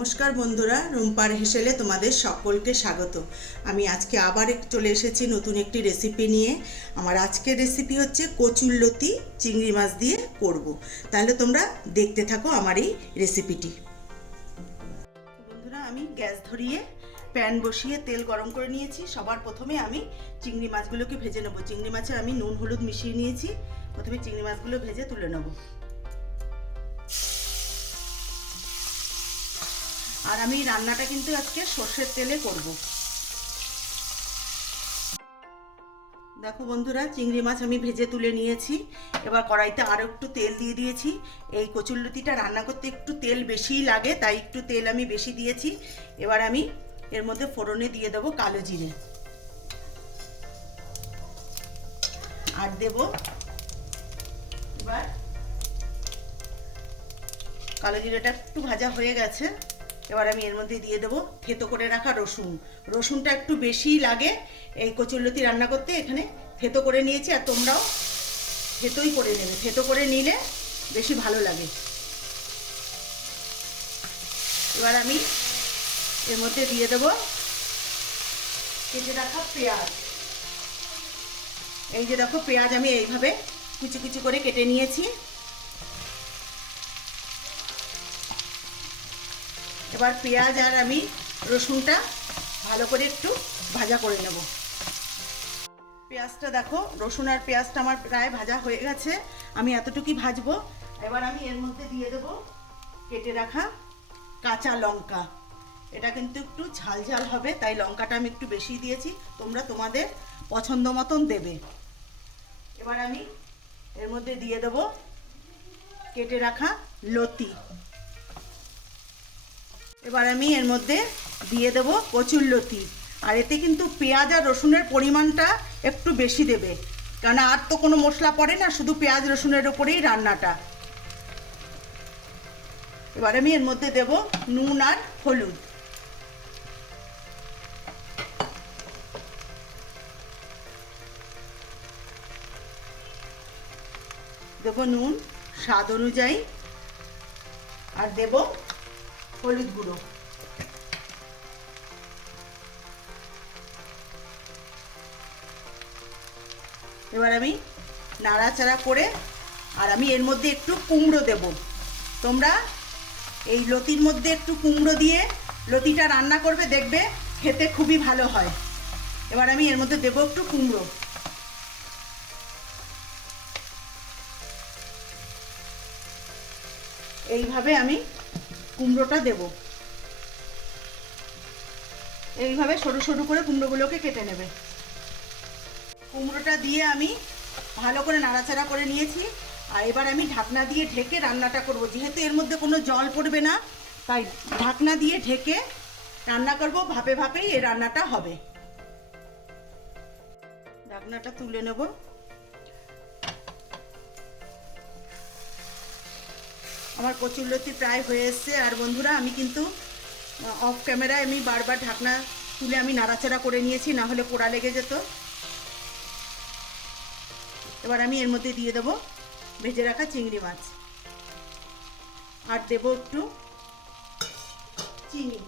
নমস্কার বন্ধুরা, রুম্পার হেসেলে তোমাদের সকলকে স্বাগত। আমি আজকে আবার চলে এসেছি নতুন একটি রেসিপি নিয়ে। আমার আজকের রেসিপি হচ্ছে কচুরলতি চিংড়ি মাছ দিয়ে করব। তাহলে তোমরা দেখতে থাকো আমার এই রেসিপিটি বন্ধুরা, আমি গ্যাস ধরিয়ে প্যান বসিয়ে তেল গরম করে নিয়েছি। সবার প্রথমে আমি চিংড়ি মাছগুলোকে ভেজে নেব। চিংড়ি মাছে আমি নুন, হলুদ মিশিয়ে নিয়েছি। প্রথমে চিংড়ি মাছগুলো ভেজে তুলে নেব। আর আমি রান্নাটা কিন্তু আজকে সর্ষের তেলে করব। দেখো বন্ধুরা, চিংড়ি মাছ আমি ভেজে তুলে নিয়েছি। এবার কড়াইতে আরও একটু তেল দিয়ে দিয়েছি। এই কচুরলতিটা রান্না করতে একটু তেল বেশিই লাগে, তাই একটু তেল আমি বেশি দিয়েছি। এবার আমি এর মধ্যে ফোড়নে দিয়ে দেবো কালো জিরে। আর দেব এবার কালো জিরেটা একটু ভাজা হয়ে গেছে। এবার আমি এর মধ্যে দিয়ে দেবো থেতো করে রাখা রসুন। রসুনটা একটু বেশিই লাগে এই কচুরলতি রান্না করতে, এখানে থেতো করে নিয়েছি আর তোমরাও থেতোই করে নেবে। থেতো করে নিলে বেশি ভালো লাগে। এবার আমি এর মধ্যে দিয়ে দেবো কেটে রাখা পেঁয়াজ। এই যে দেখো পেঁয়াজ আমি এইভাবে কুচি কুচি করে কেটে নিয়েছি। এবার পেঁয়াজ আর আমি রসুনটা ভালো করে একটু ভাজা করে নেব। পেঁয়াজটা দেখো, রসুন আর পেঁয়াজটা আমার প্রায় ভাজা হয়ে গেছে, আমি এতটুকুই ভাজবো। এবার আমি এর মধ্যে দিয়ে দেব কেটে রাখা কাঁচা লঙ্কা। এটা কিন্তু একটু ঝাল ঝাল হবে, তাই লঙ্কাটা আমি একটু বেশি দিয়েছি, তোমরা তোমাদের পছন্দ মতন দেবে। এবার আমি এর মধ্যে দিয়ে দেব কেটে রাখা লতি। এবার আমি এর মধ্যে দিয়ে দেব কচুরলতি আর এতে কিন্তু পেঁয়াজ আর রসুনের পরিমাণটা একটু বেশি দেবে। কেন আর তো কোনো মশলা পড়ে না, শুধু পেঁয়াজ, রসুনের ওপরেই রান্নাটা। এবার আমি এর মধ্যে দেব নুন আর হলুদ। দেব নুন, স্বাদ অনুযায়ী। আর দেব হলুদ গুঁড়ো। এবার আমি নাড়াচাড়া করে, আর আমি এর মধ্যে একটু কুমড়ো দেব। তোমরা এই লতির মধ্যে একটু কুমড়ো দিয়ে লতিটা রান্না করবে, দেখবে খেতে খুবই ভালো হয়। এবার আমি এর মধ্যে দেবো একটু কুমড়ো। এইভাবে আমি কুমড়োটা দেব। এইভাবে সরু সরু করে কুমড়োগুলোকে কেটে নেবে। কুমড়োটা দিয়ে আমি ভালো করে নাড়াচাড়া করে নিয়েছি। আর এবার আমি ঢাকনা দিয়ে ঢেকে রান্নাটা করব। যেহেতু এর মধ্যে কোনো জল পড়বে না, তাই ঢাকনা দিয়ে ঢেকে রান্না করব। ভাপে ভাপেই এই রান্নাটা হবে। ঢাকনাটা তুলে নেব। আমার কচুরলতি প্রায় হয়ে এসছে। আর বন্ধুরা, আমি কিন্তু অফ ক্যামেরায় আমি বারবার ঢাকনা তুলে আমি নাড়াচাড়া করে নিয়েছি, না হলে পোড়া লেগে যেত। এবার আমি এর মধ্যে দিয়ে দেবো ভেজে রাখা চিংড়ি মাছ। আর দেব একটু চিনি।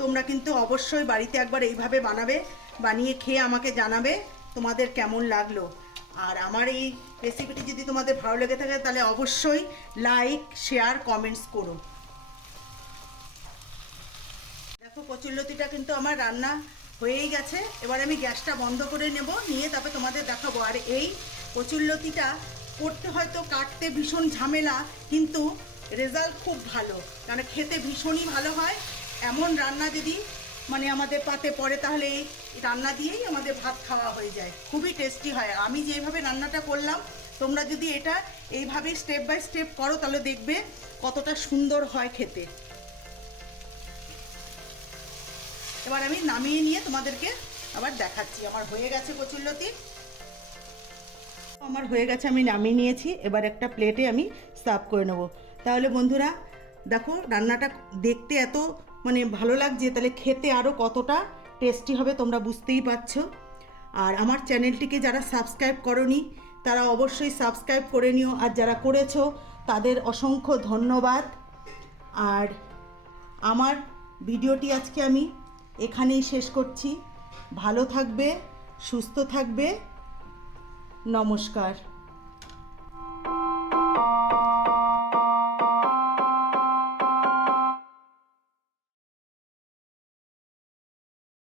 তোমরা কিন্তু অবশ্যই বাড়িতে একবার এইভাবে বানাবে, বানিয়ে খেয়ে আমাকে জানাবে তোমাদের কেমন লাগল। আর আমার এই রেসিপিটি যদি তোমাদের ভালো লেগে থাকে, তাহলে অবশ্যই লাইক শেয়ার কমেন্টস করো। দেখো, কচুরলতিটা কিন্তু আমার রান্না হয়েই গেছে। এবার আমি গ্যাসটা বন্ধ করে নেব, নিয়ে তারপরে তোমাদের দেখাবো। আর এই কচুরলতিটা করতে হয়তো কাটতে ভীষণ ঝামেলা, কিন্তু রেজাল্ট খুব ভালো। কারণ খেতে ভীষণই ভালো হয়। এমন রান্না যদি মানে আমাদের পাতে পড়ে তাহলে এই রান্না দিয়েই আমাদের ভাত খাওয়া হয়ে যায়। খুবই টেস্টি হয়। আমি যেভাবে রান্নাটা করলাম, তোমরা যদি এটা এইভাবে স্টেপ বাই স্টেপ করো, তাহলে দেখবে কতটা সুন্দর হয় খেতে। এবার আমি নামিয়ে নিয়ে তোমাদেরকে আবার দেখাচ্ছি। আমার হয়ে গেছে কচুরলতি। আমার হয়ে গেছে, আমি নামিয়ে নিয়েছি। এবার একটা প্লেটে আমি সার্ভ করে নেব। তাহলে বন্ধুরা, দেখো রান্নাটা দেখতে এত মানে ভালো লাগছে, তাহলে খেতে আরও কতটা টেস্টি হবে তোমরা বুঝতেই পারছ। আর আমার চ্যানেলটিকে যারা সাবস্ক্রাইব করনি, তারা অবশ্যই সাবস্ক্রাইব করে নিও। আর যারা করেছ, তাদের অসংখ্য ধন্যবাদ। আর আমার ভিডিওটি আজকে আমি এখানেই শেষ করছি। ভালো থাকবে, সুস্থ থাকবে। নমস্কার।